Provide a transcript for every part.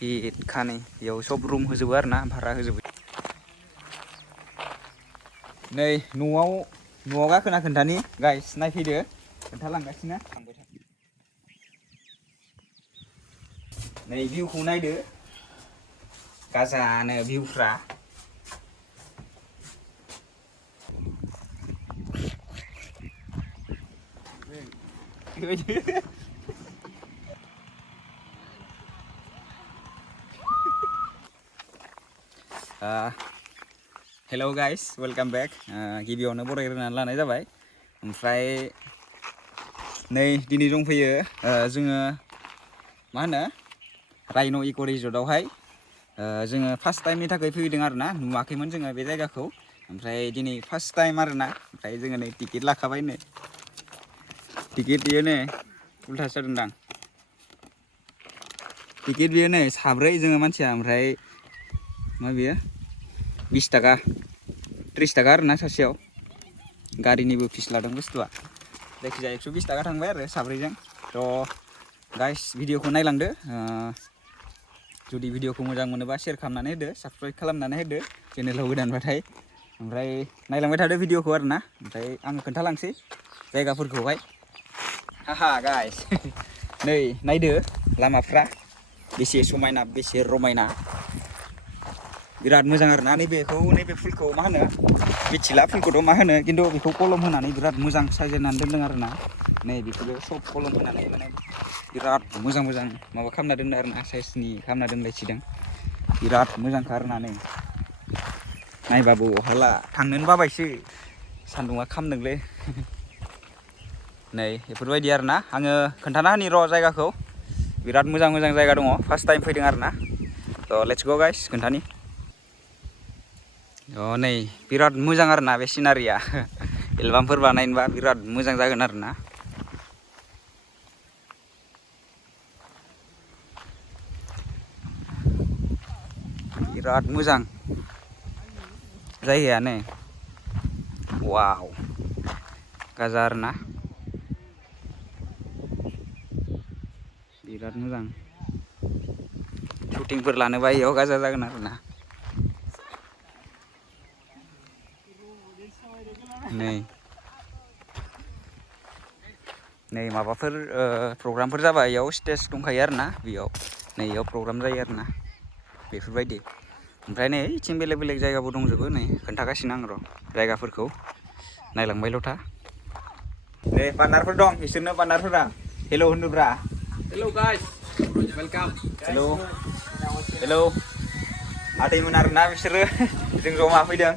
हिटखानै बेयाव सब रुम होजोबो आरो ना भारा होजोबो। नै न'आव गाखोना खोन्थानि गाइस नायफैदो खोन्थालांगासिनो नै भिउखौ नायदो गाजानो भिउफ्रा हेल' गाइस वेलकाम बेक गिबियावनो बरायग्रोनानै लानाय जाबाय। ओमफ्राय नै दिनै दंफैयो जोङो मा होनो राइन' इक' रिजर्टआवहाय जोङो फार्स्ट टाइमनि थाखाय फैदों आरो ना नुवाखैमोन जोङो बे जायगाखौ। ओमफ्राय दिनै फार्स्ट टाइम आरो ना ओमफ्राय जोङो नै टिकेट लाखाबाय नो टिकेट बियो नै उल्थासो जादोंदां टिकेट बियो नै साब्रै जोङो मानसिया ओमफ्राय मा बियो 20 थाखा 30 थाखा आरो ना सासेयाव गारिनिबो फिस लादों बुस्थुआ जायखिजाया 120 थाखा थांबाय आरो साब्रैजों। थ' गाइस भिडिअखौ नायलांदो जुदि भिडिअखौ मोजां मोनोबा शेयार खालामनानै होदो साबस्क्राइब खालामनानै होदो चेनेलाव गोदानबाथाय। ओमफ्राय नायलांबाय थादो भिडिअखौ आरो ना ओमफ्राय आङो खोन्थालांसै जायगाफोरखौहाय। हाहा गाइस नै नायदो लामाफ्रा बेसे समायना बेसे रमायना बिराद मोजां आरो ना नैबे फुलखौ मा होनो मिथिला फुलखौथ' मा होनो खिन्थु बेखौ कलम होनानै बिराद मोजां साजायनानै दोनदों आरो ना। नै बेखौबो सब कलम होनानै माने बिराद मोजां माबा खालामना दोनदों आरो ना साइसनि खालामना दोनलायसिदों बिराद मोजांखा आरो ना। नै नायबाबो अहाला थांनोनो बाबायसो सान्दुङा खामदोंलै नै बेफोरबायदि आरो ना आङो खोन्थाना होनि र' जायगाखौ बिराद मोजां जायगा दङ फार्स्ट टाइम फैदों आरो ना। थ' लेट्स गो गाइस खोन्थानि नै बिराद मोजां आरो ना बे सिनारिया एलबामफोर बानायनोबा बिराद मोजां जागोन आरो ना। बिराद मोजां जायगायानो वाव गाजा आरो ना बिराद मोजां शुटिंफोर लानोबा इयाव गाजा जागोन आरो ना। नै माबाफोर प्रग्रामफोर जाबा इयाव स्टेज दंखायो आरो ना बेयाव नै इयाव प्रग्राम जायो आरो ना बेफोरबायदि। ओमफ्राय नै इथिं बेलेग जायगाबो दंजोबो नै खोन्थागासिनो आं र' जायगाफोरखौ नायलांबायल' था। दे पार्टनारफोर दं बिसोरनो पार्टनारफोरा हेल' होनदोब्रा हेल' गाइस वेलकाम हेल' आदैमोन आरोना बिसोरो जों जमा फैदों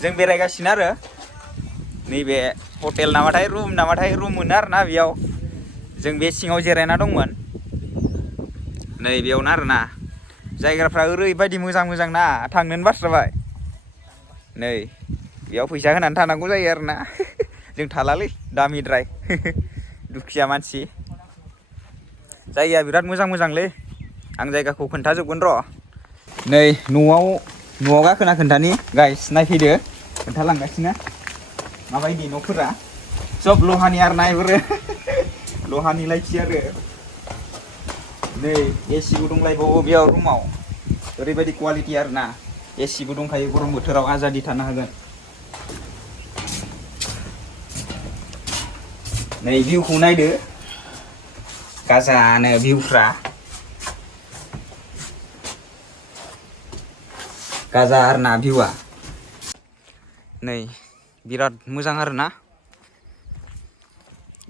जों बेरायगासिनो आरो नैबे हटेल नामाथाय रुम मोनो आरो ना बेयाव जों बे सिङाव जिरायना दंमोन नै बेयावनो आरो ना जायगाफ्रा ओरैबायदि मोजां ना थांनोनो बास्राबाय नै बेयाव फैसा होनानै थानांगौ जायो आरो ना जों थालालै दामिद्राय दुखिया मानसि जायगाया बिराद मोजांलै आं जायगाखौ खोन्थाजोबगोन र'। नै न'आव गाखोना खोन्थानि गाइस नायफैदो खोन्थालांगासिनो माबायदि न'फोरा सब लहानि आरो ना इफोरो लहानि लायसि आरो नै एसिबो दंलायबावो बेयाव रुमाव ओरैबायदि कुवालिटि आरो ना एसिबो दंखायो गरम बोथोराव आजादि थानो हागोन। नै भिउखौ नायदो गाजानो भिउफ्रा गाजा आरो ना भिउआ नै बिराद मोजां आरो ना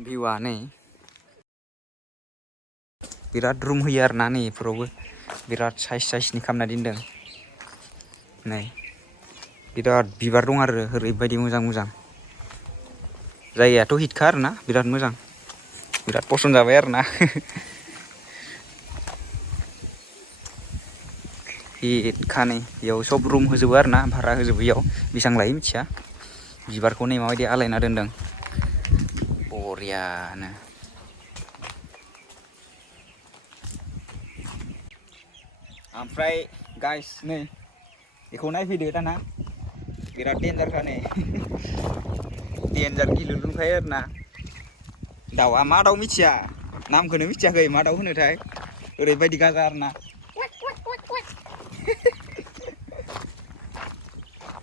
भिउआ नै बिराद रुम होयो आरो ना नै बेफोरावबो बिराद साइसनि खालामना दोनदों नै बिराद बिबार दं आरो ओरैबायदि मोजां जायगायाथ' हिटखा आरो ना बिराद मोजां बिराद पसन जाबाय आरो ना हिटखानै बेयाव सब रुम होजोबो आरो ना भारा होजोबो बेयाव बेसेबां लायो मिथिया बिबारखौ नै माबायदि आलायना दोनदों बरियानो। ओमफ्राय गाइस नै बेखौ नायफैदो दाना बिराद देन्जारखा नै देन्जार गिलुलुखायो आरो ना दाउआ मा दाउ मिथिया नामखौनो मिथियाखै मा दाउ होनोथाय ओरैबायदि गाजा आरो ना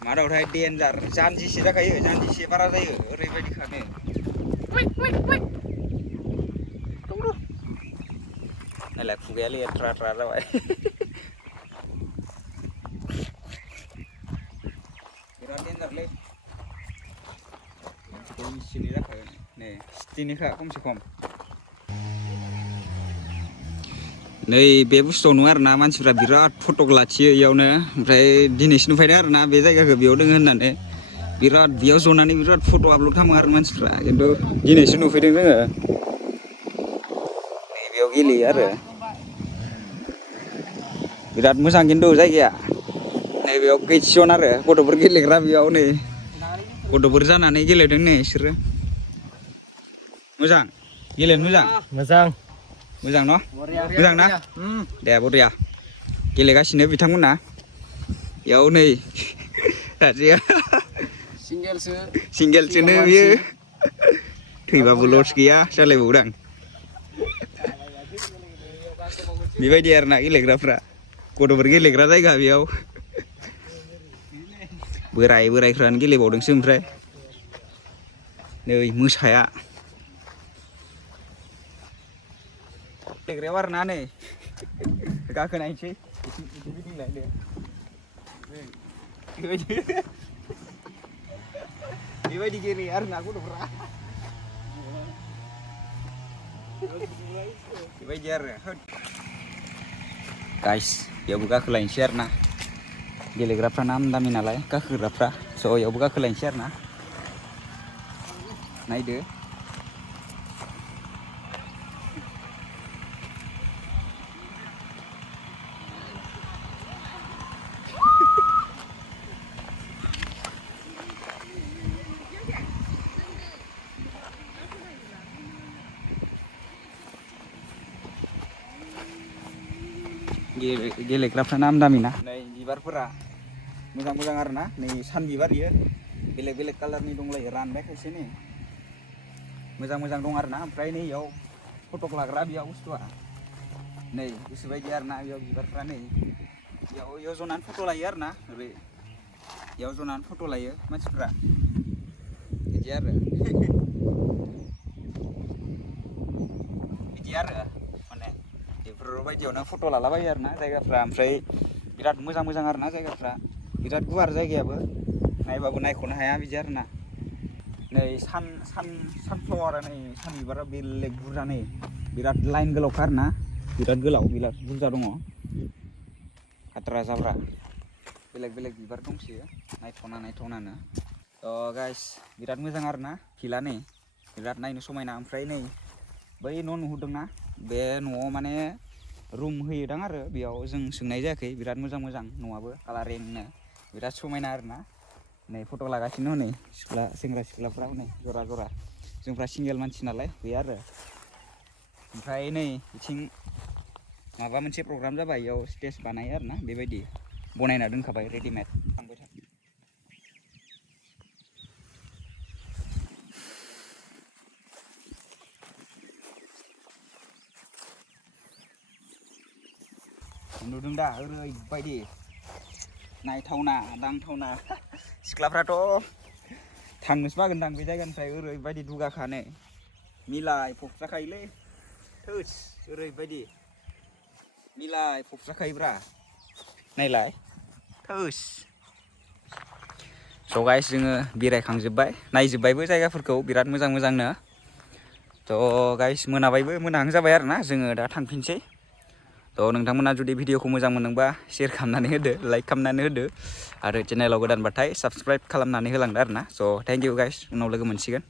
मादावथाय डेन्जार जानजिसे जाखायो जानजिसे बारा जायो ओरैबायदि खानो नायलाय खुगाया लेथ्रा जाबाय बिराद डेन्जारलै इसिनि जाखागोन नै सिटिनिखा खमसे खम नै बे बुस्थुआव नङा आरोना मानसिफ्रा बिराद फटक लाखियो इयावनो ओमफ्राय दिनैसो नुफैदों आरोना बे जायगाखौ बेयाव दङ होननानै बिराद बेयाव जनानै बिराद फट' आपल'ड खालामो आरो मानसिफ्रा खिन्थु दिनैसो नुफैदों जोङो बेयाव गेलेयो आरो बिराद मोजां खिन्थु जायगाया नैबेयाव गैथिसन आरो गथ'फोर गेलेग्रा बेयाव नै गथ'फोर जानानै गेलेदों नै बिसोरो मोजां गेलेनो मोजां मोजां न' मोजां ना दे बरिया गेलेगासिनो बिथांमोना बेयाव नै सासेया सिंगेलसोनो बियो थैबाबो लस गैया सालायबावदां बेबायदि आरोना गेलेग्राफ्रा गथ'फोर गेलेग्रा जायगा बेयाव बोरायफ्रानो गेलेबावदोंसो ओमफ्राय नै मोसाया गेलेग्रायाव आरोना नै गाखोनायसै बेबायदि गेलेयो आरोना गथ'फ्रा बेबायदि आरो गाइस बेयावबो गाखोलायनोसै आरोना गेलेग्राफ्रा नाम दामि नालाय गाखोग्राफ्रा स' बेयावबो गाखोलायनोसै आरोना नायदो गेलेग्राफ्रा नाम दामि ना नै बिबारफोरा मोजां आरोना नै सान बिबार इयो बेलेग कालारनि दंलायो रानबाय खायसे नै मोजां दं आरोना ओमफ्राय नै इयाव फटक लाग्रा बेयाव बुस्थुआ नै गोसोबायदि आरोना बेयाव बिबारफ्रा नै इयाव जनानै फट' लायो आरोना ओरै इयाव जनानै फट' लायो मानसिफ्रा बिदि आरो माने बेफोरबायदियावनो फट' लालाबायो आरोना जायगाफ्रा ओमफ्राय बिराद मोजां आरोना जायगाफ्रा बिराद गुवार जायगायाबो नायबाबो नायख'नो हाया बिदि आरोना नै सानफ्लावार नै सान बिबारा बेलेग बुरजा नै बिराद लाइन गोलावखा आरोना बिराद गोलाव बिराद बुरजा दङ खाथ्रा जाब्रा बेलेग बिबार दंसोयो नायथावनानो गाइस बिराद मोजां आरोना फिला नै बिराद नायनो समायना ओमफ्राय नै बै न' नुहुरदोंना बे न'आव माने रुम होयोदां आरो बेयाव जों सोंनाय जायाखै बिराद मोजां न'आबो कालारिंनो बिराद समायना आरोना नै फट' लागासिनो हनै सेंग्रा सिख्लाफ्रा हनै जरा जोंफ्रा सिंगेल मानसि नालाय बे आरो ओमफ्राय नै बिथिं माबा मोनसे प्रग्राम जाबाय बेयाव स्टेज बानायो आरोना बेबायदि बनायना दोनखाबाय रेडिमेड थांबाय था नुदों दा ओरैबायदि नायथावना दांथावना सिख्लाफ्राथ' थांनोसो बागोनदां बे जायगानिफ्राय ओरैबायदि दुगाखानो मिलाय फबजाखायोलै थोस ओरैबायदि मिलाय फबजाखायोब्रा नायलाय थोस स' गाइस जोङो बेरायखांजोब्बाय नायजोब्बायबो जायगाफोरखौ बिराद मोजांनो थ' गाइस मोनाहां जाबाय आरोना जोङो दा थांफिनसै थ' नोंथांमोना जुदि भिडिअखौ मोजां मोनदोंबा शेयार खालामनानै होदो लाइक खालामनानै होदो आरो चेनेलाव गोदानबाथाय साबस्क्राइब खालामनानै होलांदो आरोना स' थेंक इउ गाइस उनाव लोगो मोनसिगोन